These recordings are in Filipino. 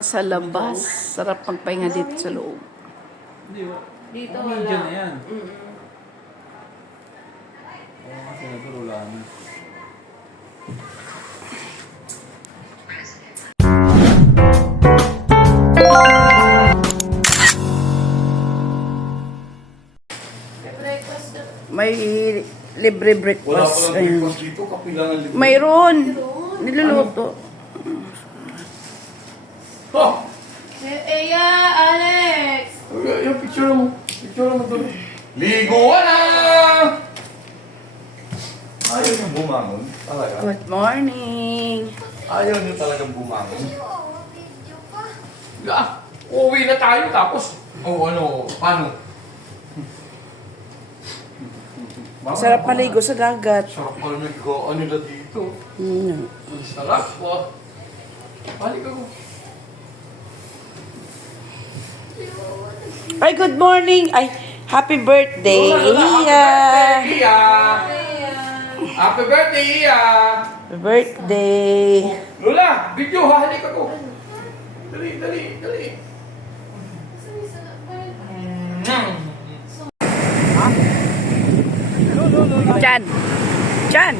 Sa labas, sarap magpahinga dito sa loob. Dito Medyo wala. na yan. Oo, kasi wala na. Breakfast na. May libre Wala breakfast. palang breakfast dito, kapilangan libre. Mayroon. Niluluto. Oh! Eya, Alex! Yung picture mo. Picture mo doon. Liguan na! Ayaw niyong bumangon. Talaga. Good morning. Ayaw niyo talagang bumangon. Ah, uuwi na tayo tapos. Paano? Sarap maligo sa dagat. Sarap pala nag-ano na dito. Ang sarap po. Balik ako. Ay, good morning. Ay, happy birthday, Iya. Happy birthday, Iya! Happy birthday. Lola, video ha, halik ako. Dali. Chan. Chan.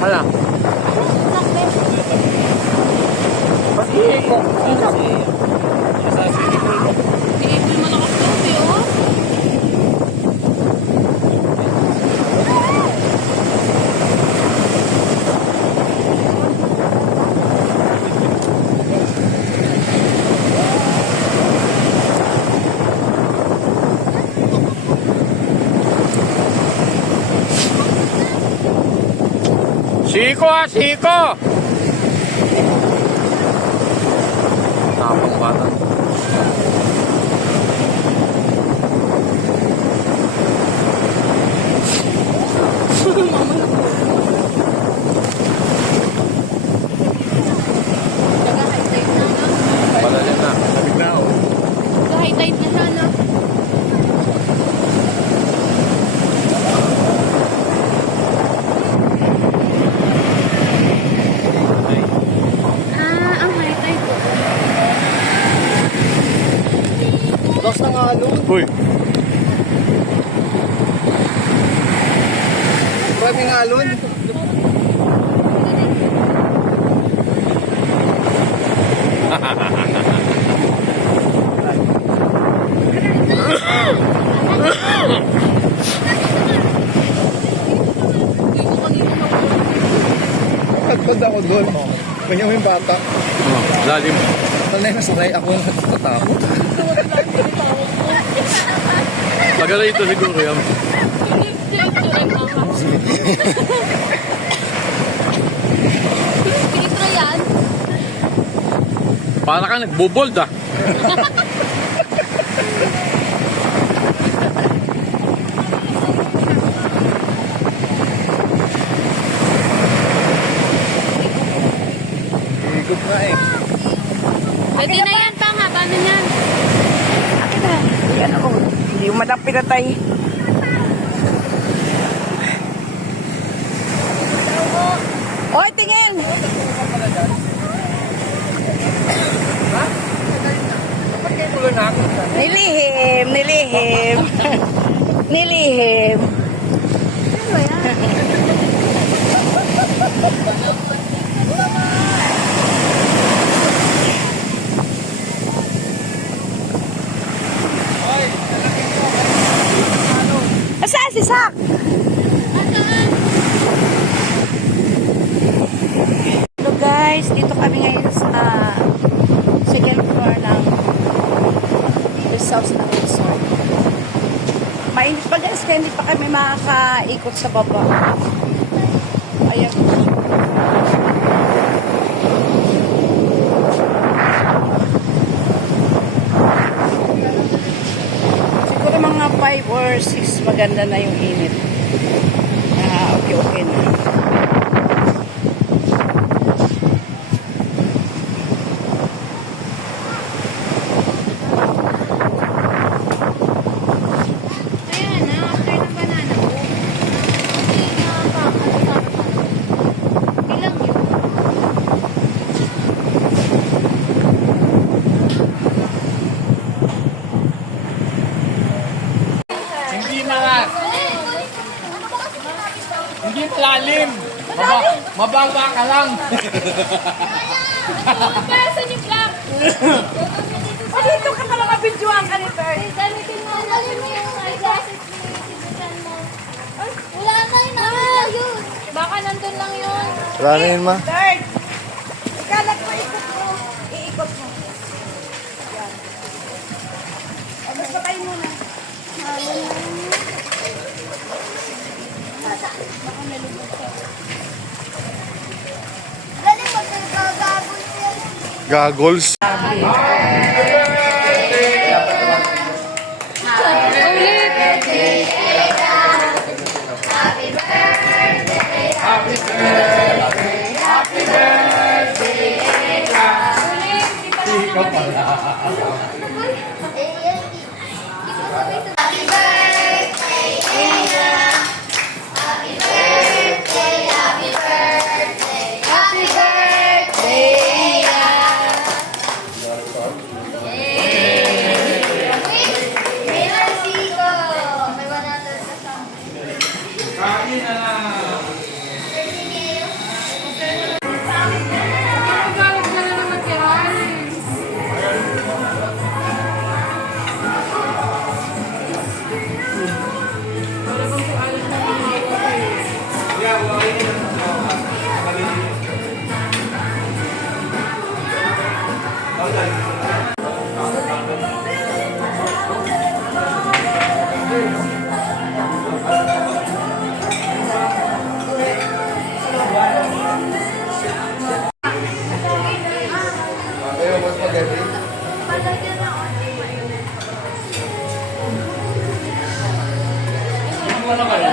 Hala. Iipil mo na kasi oh. Siko! Tapang bata. Nag-high tide na no? Palalim na. Labig na ako. Nag-high tide na siya no? Ang high tide po. Lost na nga ano? Uy! Maraming alon. Pagpad ako doon, kanya mo yung bata. Lalim. Sanay na sanay ako natatakot. Magala ito siguro yan. Pilitra yan. Para ka nagbobold ah. Ikot na eh. Pwede na yan, tanga. Paano yan? Yan ako. Hindi mo matang pinatay. Oy, tingin! Nilihim. Nilihim. Ano yan? Saan si Sak? guys, dito kami ngayon sa second floor ng Resorts ng resort. Mainit pa guys, kaya hindi pa kami makakaikot sa baba. Ayan. Siguro mga 5 or 6 maganda na yung init. Okay na. Ayan na, after ng banana ko. Hindi nakakakalimutan. Ilang yun? Hindi na. Hindi malalim. Mababa ka lang. Kaya sa ni Black? Dito ka pala mabidyoan ka ni Bert. Gamitin mo yung eyeglasses ni Tibusan mo. Wala na yun. Baka nandun lang yun. Wala na yun, ma. Bert! Ikalat mo, ikot mo. Iikot mo. Yan. O, basta tayo muna. Baka nalubog ka. Dali, magkagagol yan. Goggles. Ikaw pala. Kain na lang. Wala kayo.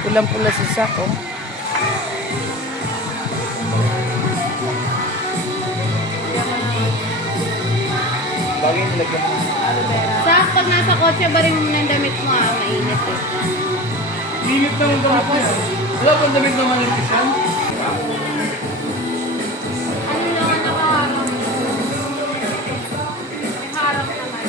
Pulang-pula sa sako. Bagay nilagyan mo. Sa pag nasa kotse, barin mo ng damit mo mainit eh. Limit naman damit niya. Wala bang damit naman yung kisyan? Ano lang ang nakaharang? May harang naman.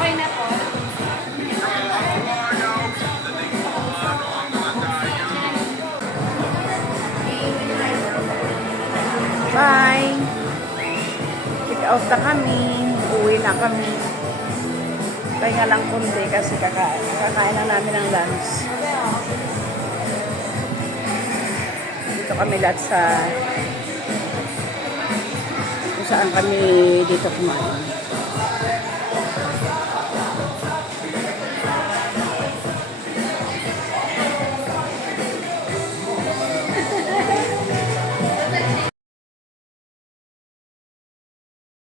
Okay na po. Bye! Check out na kami. Uwi na kami. Pahinga lang kundi kasi kakain na namin ng lunch. Dito kami lahat sa kung saan kami dito kumain.